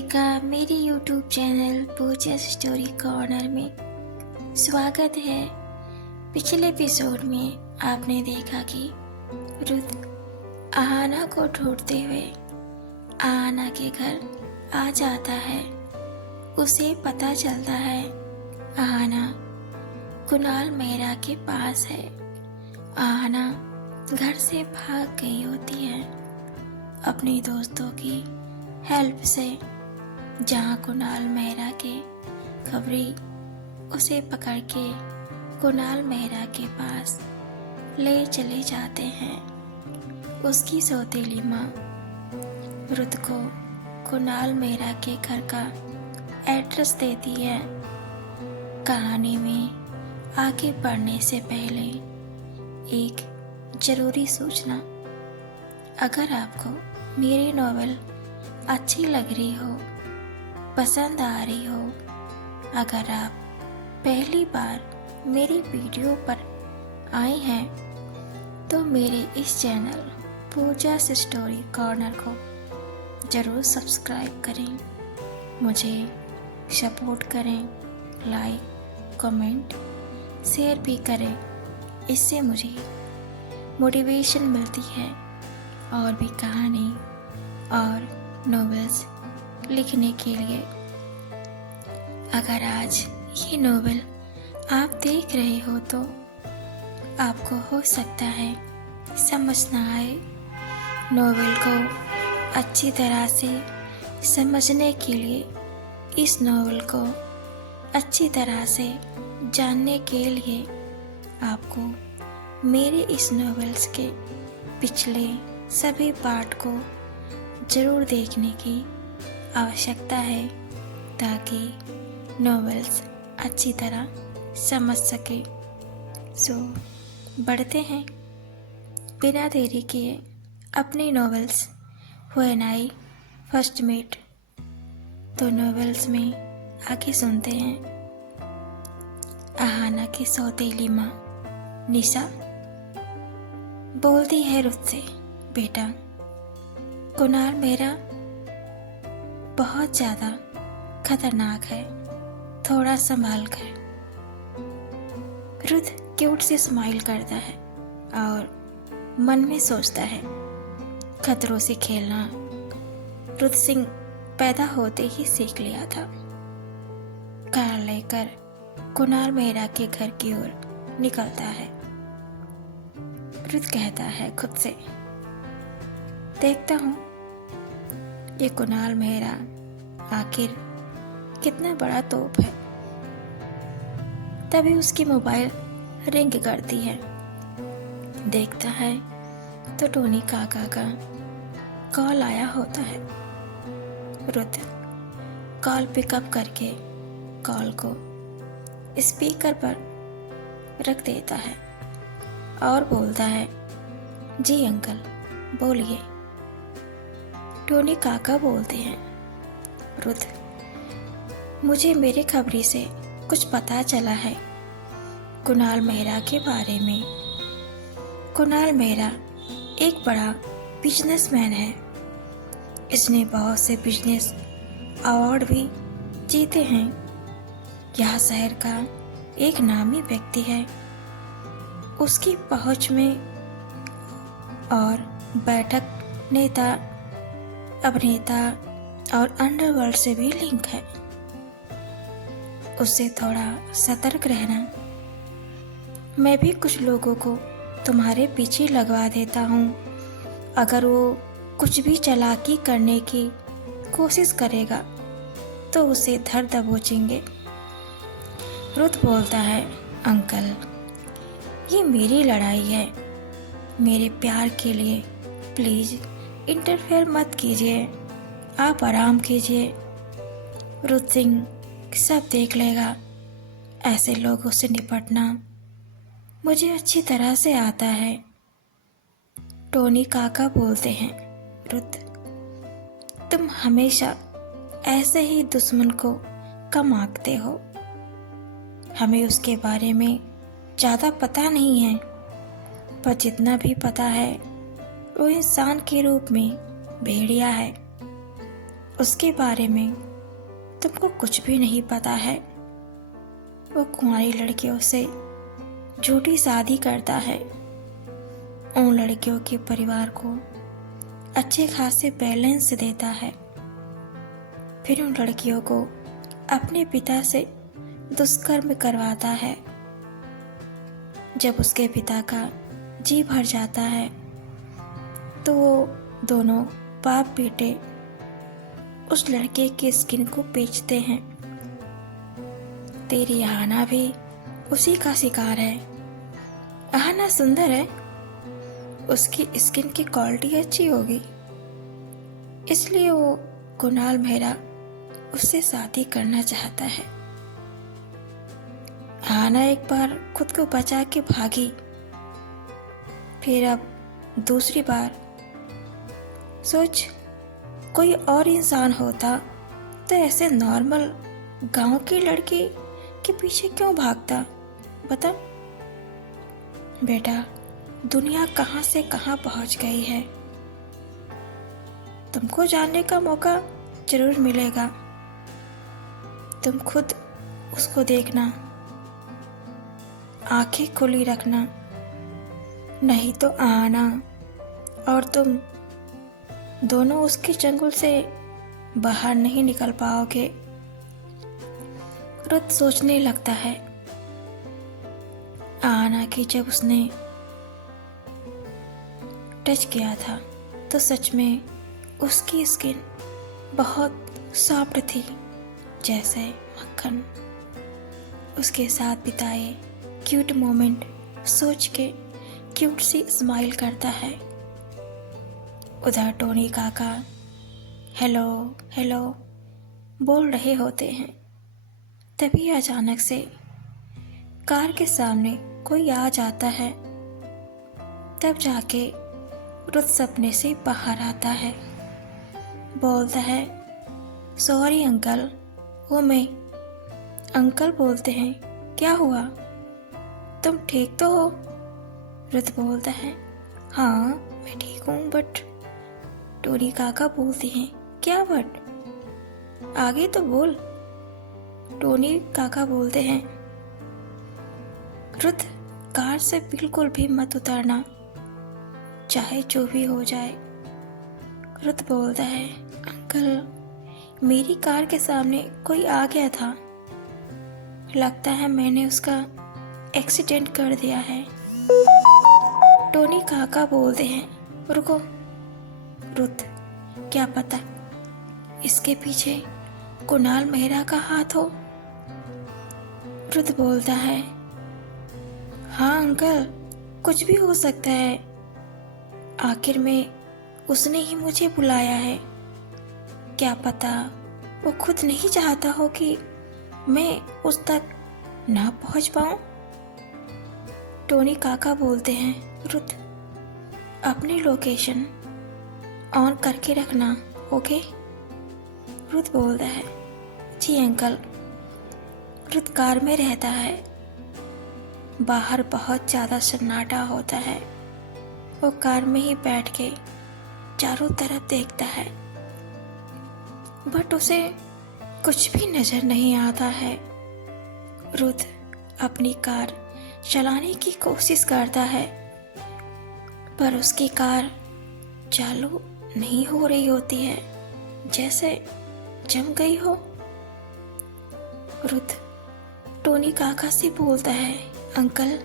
सभी का मेरे YouTube चैनल पूजा स्टोरी कॉर्नर में स्वागत है। पिछले एपिसोड में आपने देखा कि रुथ आहाना को ढूंढते हुए आहाना के घर आ जाता है। उसे पता चलता है आहाना कुणाल मेहरा के पास है। आहाना घर से भाग गई होती है अपने दोस्तों की हेल्प से, जहाँ कुणाल मेहरा के खबरी उसे पकड़ के कुणाल मेहरा के पास ले चले जाते हैं। उसकी सौतेली माँ रुथ को कुणाल मेहरा के घर का एड्रेस देती है। कहानी में आगे बढ़ने से पहले एक ज़रूरी सूचना, अगर आपको मेरी नॉवेल अच्छी लग रही हो, पसंद आ रही हो, अगर आप पहली बार मेरी वीडियो पर आए हैं तो मेरे इस चैनल पूजा स्टोरी कॉर्नर को ज़रूर सब्सक्राइब करें, मुझे सपोर्ट करें, लाइक कमेंट शेयर भी करें। इससे मुझे मोटिवेशन मिलती है और भी कहानी और नॉवेल्स लिखने के लिए। अगर आज ये नॉवेल आप देख रहे हो तो आपको हो सकता है समझ ना आए। नॉवेल को अच्छी तरह से समझने के लिए, इस नॉवेल को अच्छी तरह से जानने के लिए आपको मेरे इस नॉवेल्स के पिछले सभी पार्ट को ज़रूर देखने की आवश्यकता है, ताकि नॉवेल्स अच्छी तरह समझ सके। सो बढ़ते हैं बिना देरी किए अपनी novels when I first met. तो नॉवेल्स में आगे सुनते हैं आहाना की सौतेली माँ निशा बोलती है रुथ से, बेटा कुणाल मेहरा बहुत ज़्यादा खतरनाक है, थोड़ा संभाल कर। रुथ क्यूट से स्माइल करता है और मन में सोचता है, खतरों से खेलना रुथ सिंह पैदा होते ही सीख लिया था। कार लेकर कुणाल मेहरा के घर की ओर निकलता है। रुथ कहता है खुद से, देखता हूँ ये कुणाल मेहरा आखिर कितना बड़ा तोप है। तभी उसकी मोबाइल रिंग करती है। देखता है तो टोनी काका का कॉल आया होता है। रुथ कॉल पिकअप करके कॉल को स्पीकर पर रख देता है और बोलता है, जी अंकल बोलिए। टोनी काका बोलते हैं, रुथ मुझे मेरे खबरी से कुछ पता चला है कुणाल मेहरा के बारे में। कुणाल मेहरा एक बड़ा बिजनेसमैन है। इसने बहुत से बिजनेस अवार्ड भी जीते हैं। यह शहर का एक नामी व्यक्ति है। उसकी पहुंच में और बैठक नेता, अभिनेता और अंडरवर्ल्ड से भी लिंक है। उससे थोड़ा सतर्क रहना। मैं भी कुछ लोगों को तुम्हारे पीछे लगवा देता हूँ। अगर वो कुछ भी चालाकी करने की कोशिश करेगा तो उसे धर दबोचेंगे। रुथ बोलता है, अंकल ये मेरी लड़ाई है, मेरे प्यार के लिए प्लीज़ इंटरफेयर मत कीजिए, आप आराम कीजिए। रुथ सिंह सब देख लेगा। ऐसे लोगों से निपटना मुझे अच्छी तरह से आता है। टोनी काका बोलते हैं, रुथ तुम हमेशा ऐसे ही दुश्मन को कम आंकते हो। हमें उसके बारे में ज़्यादा पता नहीं है, पर जितना भी पता है वो इंसान के रूप में भेड़िया है उसके बारे में तुमको कुछ भी नहीं पता है। वो कुंवारी लड़कियों से झूठी शादी करता है, उन लड़कियों के परिवार को अच्छे खासे बैलेंस देता है, फिर उन लड़कियों को अपने पिता से दुष्कर्म करवाता है। जब उसके पिता का जी भर जाता है तो वो दोनों बाप बेटे उस लड़के की स्किन को बेचते हैं। तेरी आहाना भी उसी का शिकार है। आहाना सुंदर है, उसकी स्किन की क्वालिटी अच्छी होगी, इसलिए वो कुणाल मेहरा उससे शादी करना चाहता है। आहाना एक बार खुद को बचा के भागी, फिर अब दूसरी बार। सोच, कोई और इंसान होता तो ऐसे नॉर्मल गांव की लड़की के पीछे क्यों भागता, बता। बेटा, दुनिया कहां से कहां पहुंच गई है, तुमको जानने का मौका जरूर मिलेगा। तुम खुद उसको देखना, आंखें खुली रखना, नहीं तो आना और तुम दोनों उसके चंगुल से बाहर नहीं निकल पाओगे। रुत सोचने लगता है, आना कि जब उसने टच किया था तो सच में उसकी स्किन बहुत सॉफ्ट थी, जैसे मक्खन। उसके साथ बिताए क्यूट मोमेंट सोच के क्यूट सी स्माइल करता है। उधर टोनी काका हेलो हेलो बोल रहे होते हैं, तभी अचानक से कार के सामने कोई आ जाता है। तब जाके रुत सपने से बाहर आता है, बोलता है, सॉरी अंकल, वो मैं। अंकल बोलते हैं, क्या हुआ, तुम ठीक तो हो? रुत बोलता है, हाँ मैं ठीक हूँ, बट। टोनी काका बोलते हैं, क्या बट, आगे तो बोल। टोनी काका बोलते हैं, रुत कार से बिल्कुल भी मत उतरना, चाहे जो भी हो जाए। रुत बोलता है, अंकल मेरी कार के सामने कोई आ गया था, लगता है मैंने उसका एक्सीडेंट कर दिया है। टोनी काका बोलते हैं, रुको। रुत, क्या पता इसके पीछे कुणाल मेहरा का हाथ हो। रुत बोलता है, हाँ अंकल, कुछ भी हो सकता है, आखिर में उसने ही मुझे बुलाया है, क्या पता वो खुद नहीं चाहता हो कि मैं उस तक ना पहुंच पाऊं। टोनी काका बोलते हैं, रुत अपनी लोकेशन ऑन करके रखना, ओके। रुत बोलता है, जी अंकल। रुत कार में रहता है, बाहर बहुत ज़्यादा सन्नाटा होता है। वो कार में ही बैठ के चारों तरफ देखता है, बट उसे कुछ भी नजर नहीं आता है। रुत अपनी कार चलाने की कोशिश करता है, पर उसकी कार चालू नहीं हो रही होती है, जैसे जम गई हो। रुत टोनी काका से बोलता है, अंकल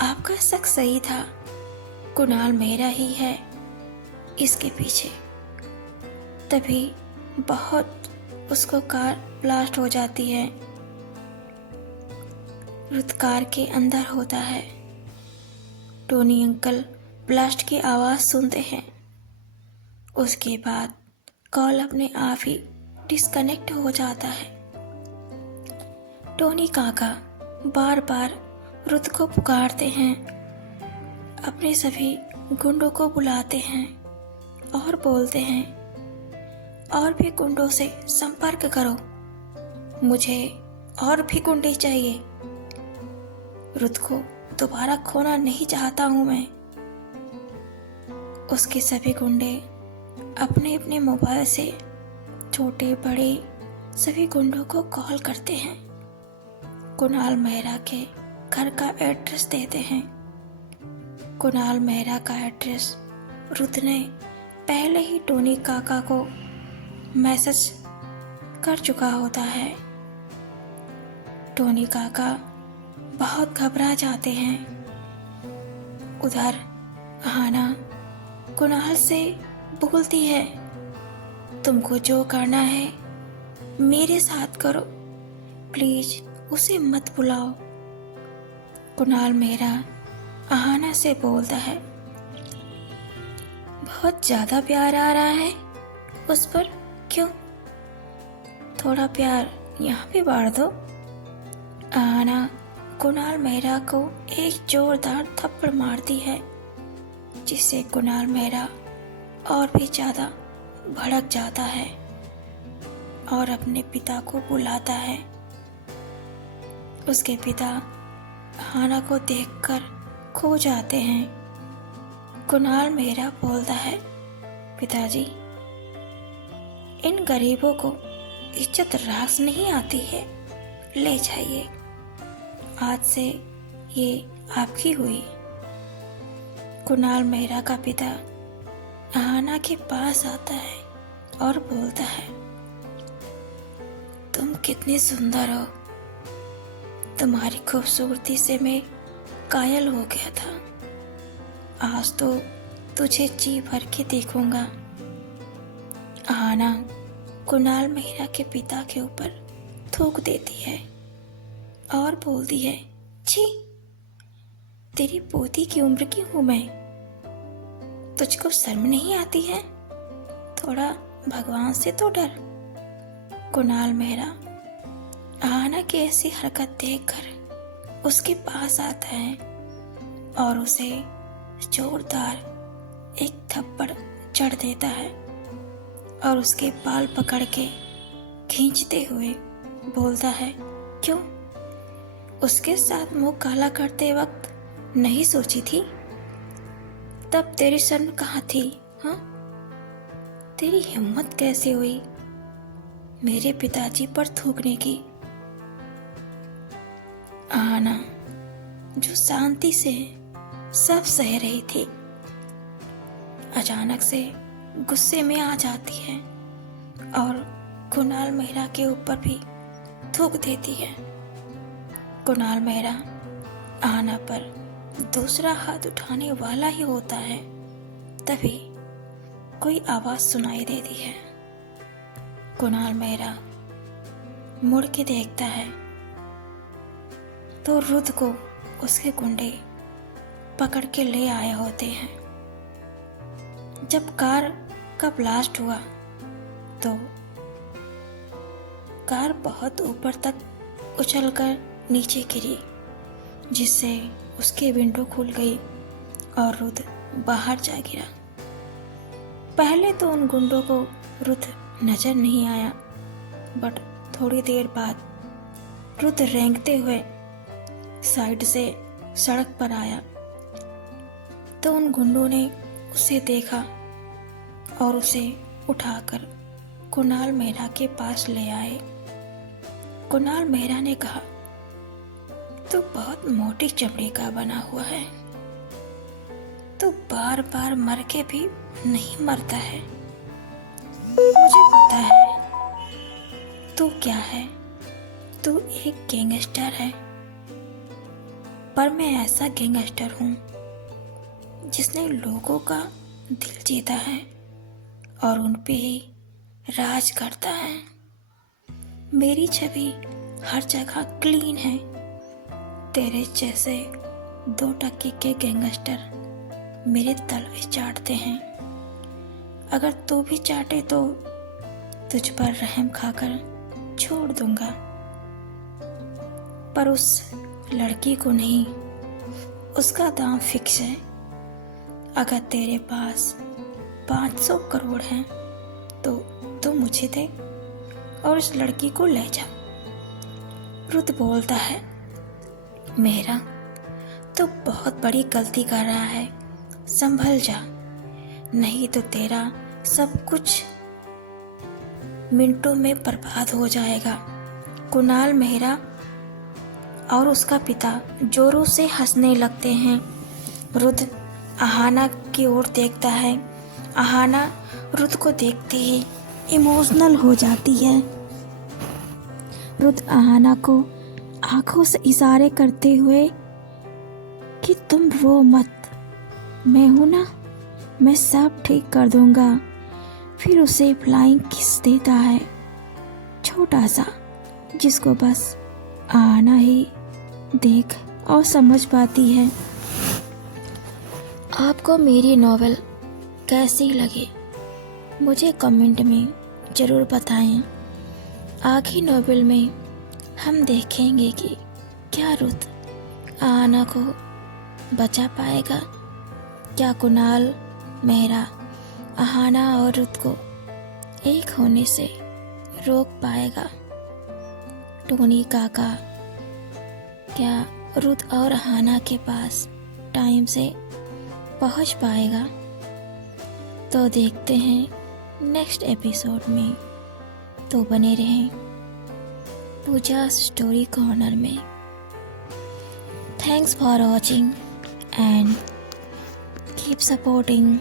आपका शक सही था, कुणाल मेरा ही है इसके पीछे। तभी बहुत उसको कार ब्लास्ट हो जाती है। रुत कार के अंदर होता है। टोनी अंकल ब्लास्ट की आवाज़ सुनते हैं। उसके बाद कॉल अपने आप ही डिस्कनेक्ट हो जाता है। टोनी काका बार बार रुत को पुकारते हैं, अपने सभी गुंडों को बुलाते हैं और बोलते हैं, और भी गुंडों से संपर्क करो, मुझे और भी गुंडे चाहिए। रुत को दोबारा खोना नहीं चाहता हूं मैं। उसके सभी गुंडे अपने अपने मोबाइल से छोटे बड़े सभी गुंडों को कॉल करते हैं। कुणाल मेहरा के घर का एड्रेस देते हैं। कुणाल मेहरा का एड्रेस रुद्र ने पहले ही टोनी काका को मैसेज कर चुका होता है। टोनी काका बहुत घबरा जाते हैं। उधर आहाना कुणाल से बोलती है, तुमको जो करना है मेरे साथ करो, प्लीज उसे मत बुलाओ। कुणाल मेहरा आहाना से बोलता है, बहुत ज्यादा प्यार आ रहा है उस पर, क्यों? थोड़ा प्यार यहाँ पे बांट दो। आहाना कुणाल मेहरा को एक जोरदार थप्पड़ मारती है, जिससे कुणाल मेहरा और भी ज्यादा भड़क जाता है और अपने पिता को बुलाता है। उसके पिता आहाना को देखकर खो जाते हैं। कुणाल मेहरा बोलता है, पिताजी, इन गरीबों को इज्जत रास नहीं आती है, ले जाइए, आज से ये आपकी हुई। कुणाल मेहरा का पिता आहाना के पास आता है और बोलता है, तुम कितनी सुंदर हो, तुम्हारी खूबसूरती से मैं कायल हो गया था, आज तो तुझे जी भर के देखूंगा। आहाना कुणाल मेहरा के पिता के ऊपर थूक देती है और बोलती है, छी, तेरी पोती की उम्र की हूं मैं, तुझको शर्म नहीं आती है? थोड़ा भगवान से तो डर। कुणाल मेहरा आहाना की ऐसी हरकत देखकर उसके पास आता है और उसे जोरदार एक थप्पड़ जड़ देता है और उसके बाल पकड़ के खींचते हुए बोलता है, क्यों? उसके साथ मुंह काला करते वक्त नहीं सोची थी? तब तेरी शर्म कहाँ थी? हाँ, तेरी हिम्मत कैसे हुई मेरे पिताजी पर थूकने की? आहाना जो शांति से सब सह रही थी, अचानक से गुस्से में आ जाती है और कुणाल मेहरा के ऊपर भी थूक देती है। कुणाल मेहरा आहाना पर दूसरा हाथ उठाने वाला ही होता है, तभी कोई आवाज सुनाई देती है। कुणाल मेहरा मुड़ के देखता है तो रुद्र को उसके गुंडे पकड़ के ले आए होते हैं। जब कार का ब्लास्ट हुआ तो कार बहुत ऊपर तक उछलकर नीचे गिरी, जिससे उसकी विंडो खुल गई और रुद्र बाहर जा गिरा। पहले तो उन गुंडों को रुद्र नजर नहीं आया, बट थोड़ी देर बाद रुद्र रेंगते हुए साइड से सड़क पर आया तो उन गुंडों ने उसे देखा और उसे उठाकर कुणाल मेहरा के पास ले आए। कुणाल मेहरा ने कहा, तू बहुत मोटी चमड़ी का बना हुआ है, तू बार बार मर के भी नहीं मरता है। मुझे पता है तू क्या है, तू एक गैंगस्टर है, पर मैं ऐसा गैंगस्टर हूँ जिसने लोगों का दिल जीता है और उन पे ही राज करता है। मेरी छवि हर जगह क्लीन है। तेरे जैसे 2% के गैंगस्टर मेरे तलवे चाटते हैं। अगर तू भी चाटे तो तुझ पर रहम खाकर छोड़ दूंगा, पर उस लड़की को नहीं, उसका दाम फिक्स है। अगर तेरे पास 500 करोड़ हैं तो तू मुझे दे और उस लड़की को ले जा। रुद्र बोलता है, मेहरा तो बहुत बड़ी गलती कर रहा है, संभल जा, नहीं तो तेरा सब कुछ मिनटों में बर्बाद हो जाएगा। कुणाल मेहरा और उसका पिता जोरों से हंसने लगते हैं। रुद्र आहाना की ओर देखता है। आहाना रुद्र को देखते ही इमोशनल हो जाती है। रुद्र आहाना को आंखों से इशारे करते हुए कि तुम रो मत, मैं हूं ना, मैं सब ठीक कर दूंगा। फिर उसे फ्लाइंग किस देता है, छोटा सा, जिसको बस आहाना ही देख और समझ पाती है। आपको मेरी नॉवेल कैसी लगी मुझे कमेंट में ज़रूर बताएं। आगे नॉवेल में हम देखेंगे कि क्या रुद्र आहाना को बचा पाएगा, क्या कुणाल मेहरा आहाना और रुद्र को एक होने से रोक पाएगा। टोनी काका क्या रुद्र और आहाना के पास टाइम से पहुंच पाएगा। तो देखते हैं नेक्स्ट एपिसोड में। तो बने रहें पूजा स्टोरी कॉर्नर में। Thanks for watching and keep supporting